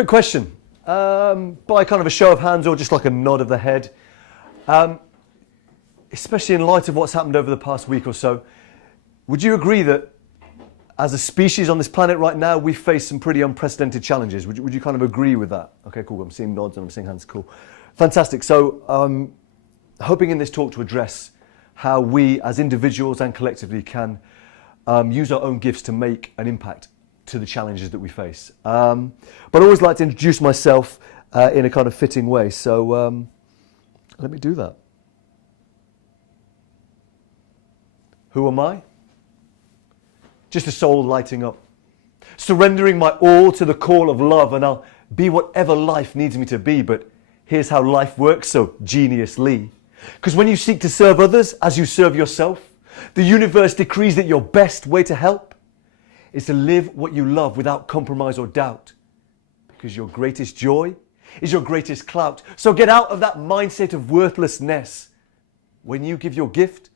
Quick question, by kind of a show of hands or just like a nod of the head, especially in light of what's happened over the past week or so, would you agree that as a species on this planet right now, we face some pretty unprecedented challenges? Would you kind of agree with that? Okay, cool. I'm seeing nods and I'm seeing hands. Cool. Fantastic. So, hoping in this talk to address how we as individuals and collectively can use our own gifts to make an impact to the challenges that we face. But I always like to introduce myself in a kind of fitting way. So let me do that. Who am I? Just a soul lighting up, surrendering my all to the call of love, and I'll be whatever life needs me to be. But here's how life works so geniusly. Because when you seek to serve others as you serve yourself, the universe decrees that your best way to help is to live what you love without compromise or doubt. Because your greatest joy is your greatest clout. So get out of that mindset of worthlessness. When you give your gift,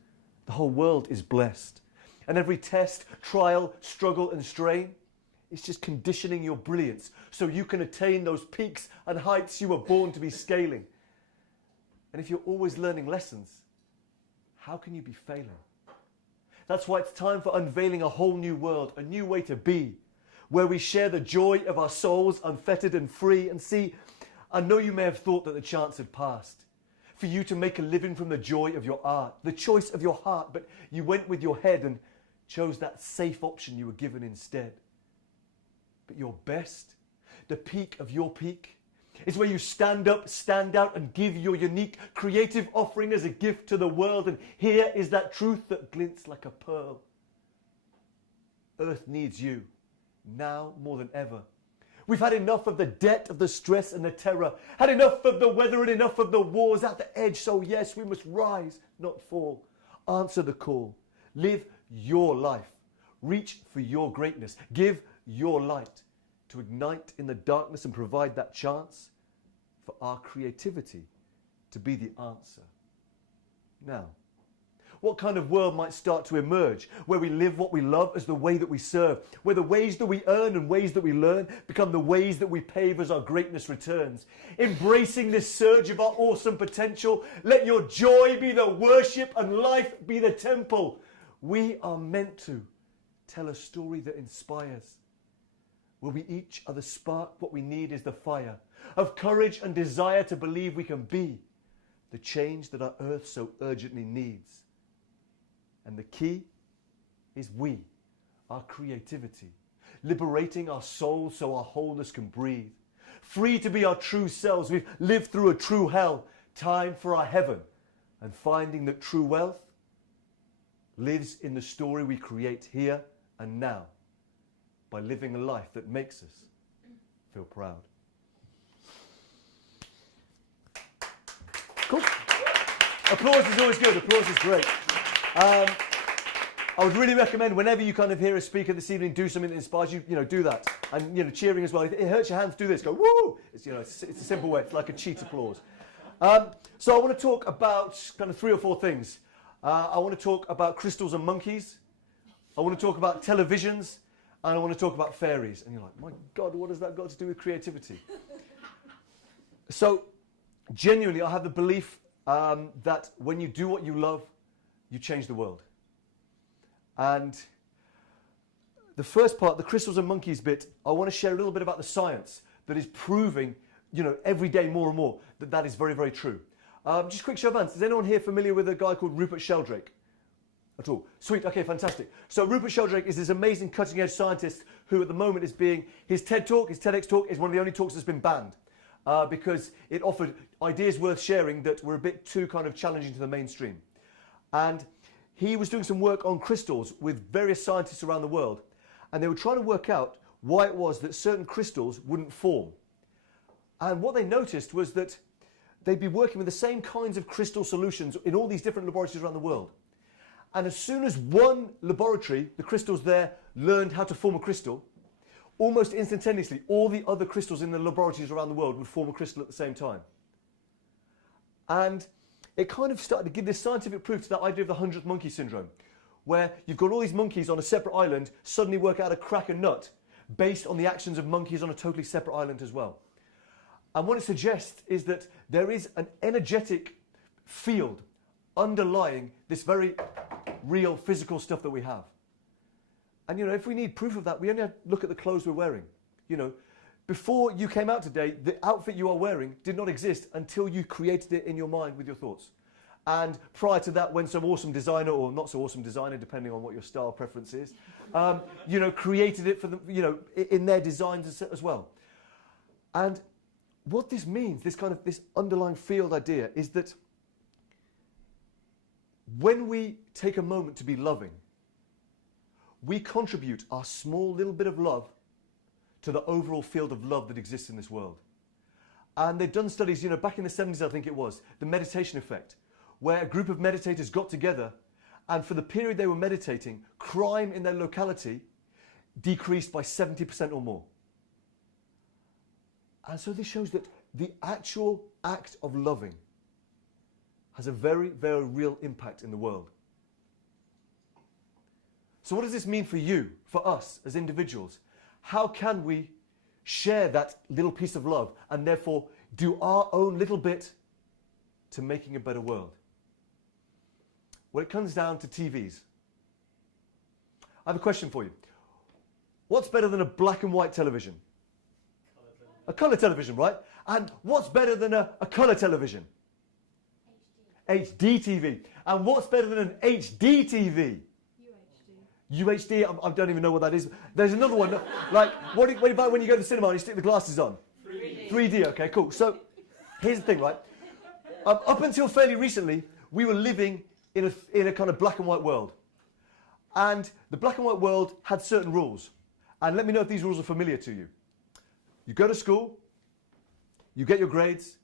the whole world is blessed. And every test, trial, struggle and strain is just conditioning your brilliance so you can attain those peaks and heights you were born to be scaling. And if you're always learning lessons, how can you be failing? That's why it's time for unveiling a whole new world, a new way to be, where we share the joy of our souls unfettered and free. And see, I know you may have thought that the chance had passed for you to make a living from the joy of your art, the choice of your heart, but you went with your head and chose that safe option you were given instead. But your best, the peak of your peak, is where you stand up, stand out and give your unique creative offering as a gift to the world. And here is that truth that glints like a pearl. Earth needs you now more than ever. We've had enough of the debt, of the stress and the terror, had enough of the weather and enough of the wars at the edge. So yes, we must rise, not fall. Answer the call. Live your life. Reach for your greatness. Give your light to ignite in the darkness and provide that chance for our creativity to be the answer. Now, what kind of world might start to emerge where we live what we love as the way that we serve, where the ways that we earn and ways that we learn become the ways that we pave as our greatness returns? Embracing this surge of our awesome potential, let your joy be the worship and life be the temple. We are meant to tell a story that inspires, where we each are the spark. What we need is the fire of courage and desire to believe we can be the change that our earth so urgently needs. And the key is we, our creativity, liberating our souls so our wholeness can breathe. Free to be our true selves. We've lived through a true hell. Time for our heaven. And finding that true wealth lives in the story we create here and now, by living a life that makes us feel proud. Cool. Applause is always good. Applause is great. I would really recommend whenever you kind of hear a speaker this evening do something that inspires you, do that. And, cheering as well. If it hurts your hands, do this. Go, woo! It's a simple way. It's like a cheat applause. So I want to talk about kind of 3 or 4 things. I want to talk about crystals and monkeys. I want to talk about televisions. And I want to talk about fairies. And you're like, my God, what has that got to do with creativity? So, genuinely, I have the belief that when you do what you love, you change the world. And the first part, the crystals and monkeys bit, I want to share a little bit about the science that is proving, every day more and more that that is very, very true. Just a quick show of hands. Is anyone here familiar with a guy called Rupert Sheldrake? At all? Sweet, okay, fantastic. So Rupert Sheldrake is this amazing cutting-edge scientist who at the moment is being, his TEDx talk is one of the only talks that's been banned because it offered ideas worth sharing that were a bit too kind of challenging to the mainstream. And he was doing some work on crystals with various scientists around the world, and they were trying to work out why it was that certain crystals wouldn't form. And what they noticed was that they'd be working with the same kinds of crystal solutions in all these different laboratories around the world. And as soon as one laboratory, the crystals there, learned how to form a crystal, almost instantaneously, all the other crystals in the laboratories around the world would form a crystal at the same time. And it kind of started to give this scientific proof to that idea of the 100th monkey syndrome, where you've got all these monkeys on a separate island suddenly work out how to crack a nut, based on the actions of monkeys on a totally separate island as well. And what it suggests is that there is an energetic field underlying this very real physical stuff that we have. And if we need proof of that, we only have to look at the clothes we're wearing. Before you came out today, the outfit you are wearing did not exist until you created it in your mind with your thoughts. And prior to that, when some awesome designer, or not so awesome designer, depending on what your style preference is, created it for them, in their designs as well. And what this means, this underlying field idea, is that when we take a moment to be loving, we contribute our small little bit of love to the overall field of love that exists in this world. And they've done studies, back in the 70s, I think it was, the meditation effect, where a group of meditators got together, and for the period they were meditating, crime in their locality decreased by 70% or more. And so this shows that the actual act of loving has a very, very real impact in the world. So what does this mean for you, for us as individuals? How can we share that little piece of love and therefore do our own little bit to making a better world? Well, it comes down to TVs. I have a question for you. What's better than a black and white television? A colour television, right? And what's better than a colour television? HD TV. And what's better than an HD TV? UHD, I don't even know what that is. There's another one, like, what about when you go to the cinema and you stick the glasses on? 3D, okay, cool. So, here's the thing, right? Up until fairly recently, we were living in a kind of black and white world. And the black and white world had certain rules. And let me know if these rules are familiar to you. You go to school, you get your grades,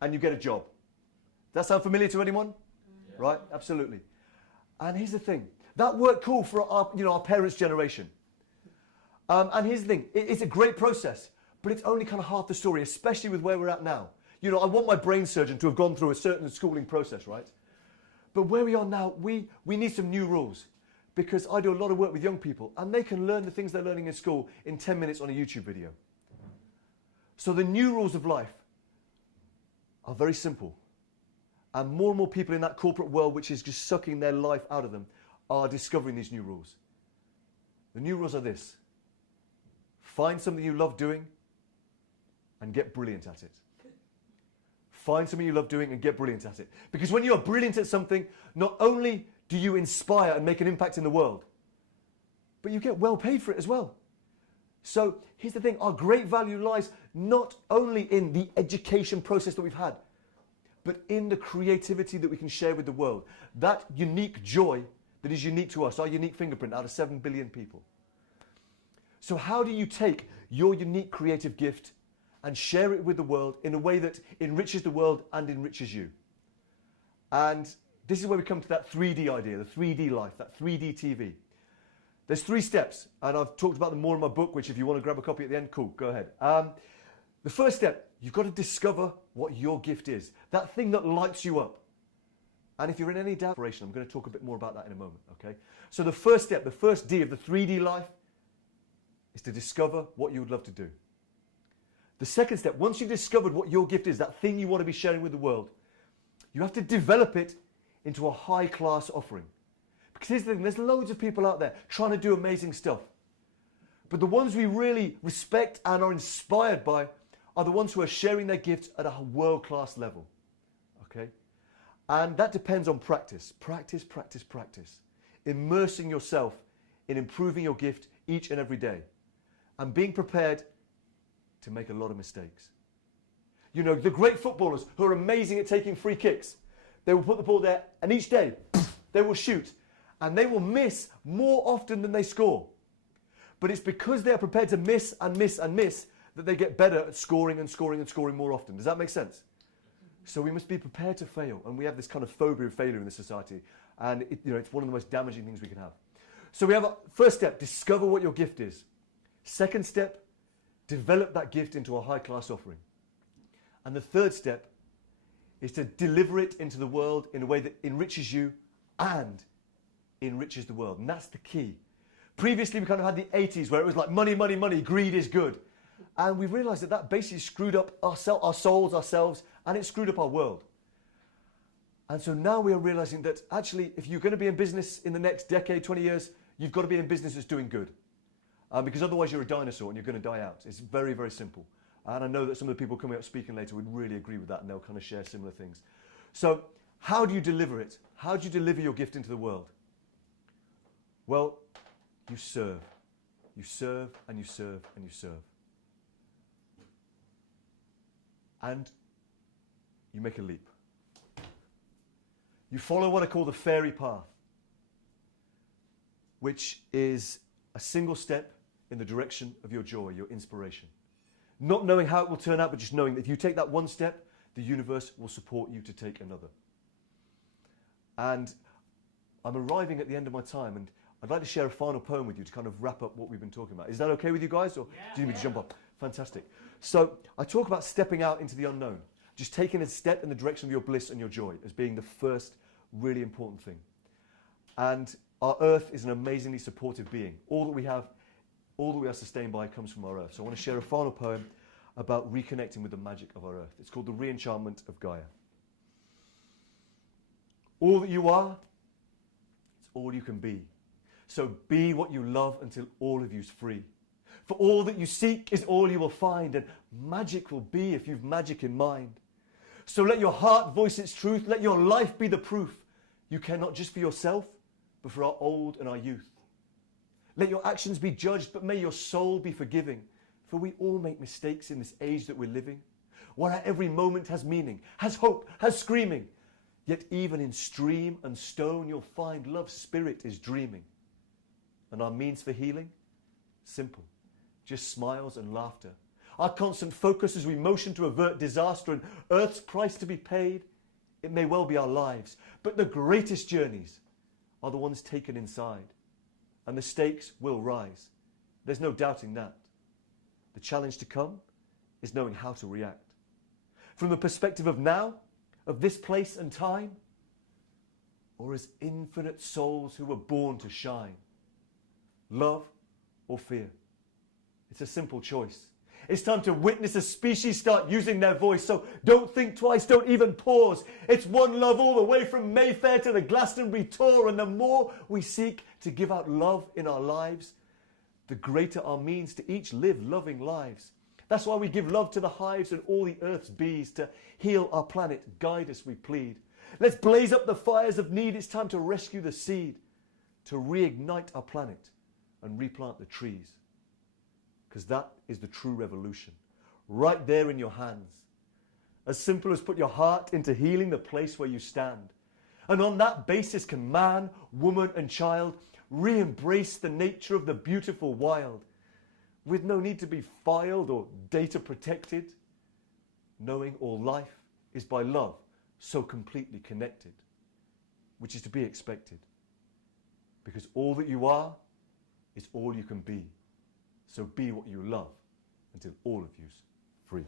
and you get a job. Does that sound familiar to anyone? Yeah. Right? Absolutely. And here's the thing. That worked cool for our parents' generation. And here's the thing. It's a great process, but it's only kind of half the story, especially with where we're at now. I want my brain surgeon to have gone through a certain schooling process, right? But where we are now, we need some new rules, because I do a lot of work with young people, and they can learn the things they're learning in school in 10 minutes on a YouTube video. So the new rules of life are very simple. And more people in that corporate world, which is just sucking their life out of them, are discovering these new rules. The new rules are this. Find something you love doing and get brilliant at it. Find something you love doing and get brilliant at it. Because when you are brilliant at something, not only do you inspire and make an impact in the world, but you get well paid for it as well. So here's the thing, our great value lies not only in the education process that we've had, but in the creativity that we can share with the world. That unique joy that is unique to us, our unique fingerprint out of 7 billion people. So how do you take your unique creative gift and share it with the world in a way that enriches the world and enriches you? And this is where we come to that 3D idea, the 3D life, that 3D TV. There's 3 steps, and I've talked about them more in my book, which if you want to grab a copy at the end, cool, go ahead. The first step, you've got to discover what your gift is, that thing that lights you up. And if you're in any doubt, I'm going to talk a bit more about that in a moment, okay? So the first step, the first D of the 3D life is to discover what you would love to do. The second step, once you've discovered what your gift is, that thing you want to be sharing with the world, you have to develop it into a high-class offering. Because here's the thing, there's loads of people out there trying to do amazing stuff. But the ones we really respect and are inspired by are the ones who are sharing their gifts at a world-class level, okay? And that depends on practice. Practice, practice, practice. Immersing yourself in improving your gift each and every day. And being prepared to make a lot of mistakes. You know, the great footballers who are amazing at taking free kicks, they will put the ball there and each day they will shoot. And they will miss more often than they score. But it's because they are prepared to miss and miss and miss that they get better at scoring and scoring and scoring more often. Does that make sense? So we must be prepared to fail. And we have this kind of phobia of failure in this society. And it's one of the most damaging things we can have. So we have a first step, discover what your gift is. Second step, develop that gift into a high-class offering. And the third step is to deliver it into the world in a way that enriches you and enriches the world. And that's the key. Previously, we kind of had the 80s where it was like money, money, money, greed is good. And we realized that that basically screwed up our souls, ourselves, and it screwed up our world. And so now we are realizing that actually, if you're going to be in business in the next decade, 20 years, you've got to be in business that's doing good. Because otherwise you're a dinosaur and you're going to die out. It's very, very simple. And I know that some of the people coming up speaking later would really agree with that, and they'll kind of share similar things. So how do you deliver it? How do you deliver your gift into the world? Well, you serve. You serve and you serve and you serve. And you make a leap. You follow what I call the fairy path, which is a single step in the direction of your joy, your inspiration. Not knowing how it will turn out, but just knowing that if you take that one step, the universe will support you to take another. And I'm arriving at the end of my time, and I'd like to share a final poem with you to kind of wrap up what we've been talking about. Is that okay with you guys, or do you need me to jump up? Fantastic. So I talk about stepping out into the unknown, just taking a step in the direction of your bliss and your joy as being the first really important thing. And our earth is an amazingly supportive being. All that we are sustained by comes from our earth. So I want to share a final poem about reconnecting with the magic of our earth. It's called The Re-Enchantment of Gaia. All that you are, it's all you can be. So be what you love until all of you's free. For all that you seek is all you will find, and magic will be if you've magic in mind. So let your heart voice its truth, let your life be the proof. You care not just for yourself, but for our old and our youth. Let your actions be judged, but may your soul be forgiving. For we all make mistakes in this age that we're living, where every moment has meaning, has hope, has screaming. Yet even in stream and stone you'll find love's spirit is dreaming. And our means for healing? Simple. Just smiles and laughter. Our constant focus as we motion to avert disaster and earth's price to be paid, it may well be our lives, but the greatest journeys are the ones taken inside. And the stakes will rise. There's no doubting that. The challenge to come is knowing how to react. From the perspective of now, of this place and time, or as infinite souls who were born to shine. Love or fear? It's a simple choice. It's time to witness a species start using their voice, so don't think twice, don't even pause. It's one love all the way from Mayfair to the Glastonbury tour, and the more we seek to give out love in our lives, the greater our means to each live loving lives. That's why we give love to the hives and all the earth's bees, to heal our planet, guide us, we plead. Let's blaze up the fires of need, it's time to rescue the seed, to reignite our planet and replant the trees. Because that is the true revolution, right there in your hands. As simple as put your heart into healing the place where you stand. And on that basis can man, woman and child re-embrace the nature of the beautiful wild, with no need to be filed or data protected, knowing all life is by love so completely connected, which is to be expected. Because all that you are is all you can be. So be what you love until all of you's free.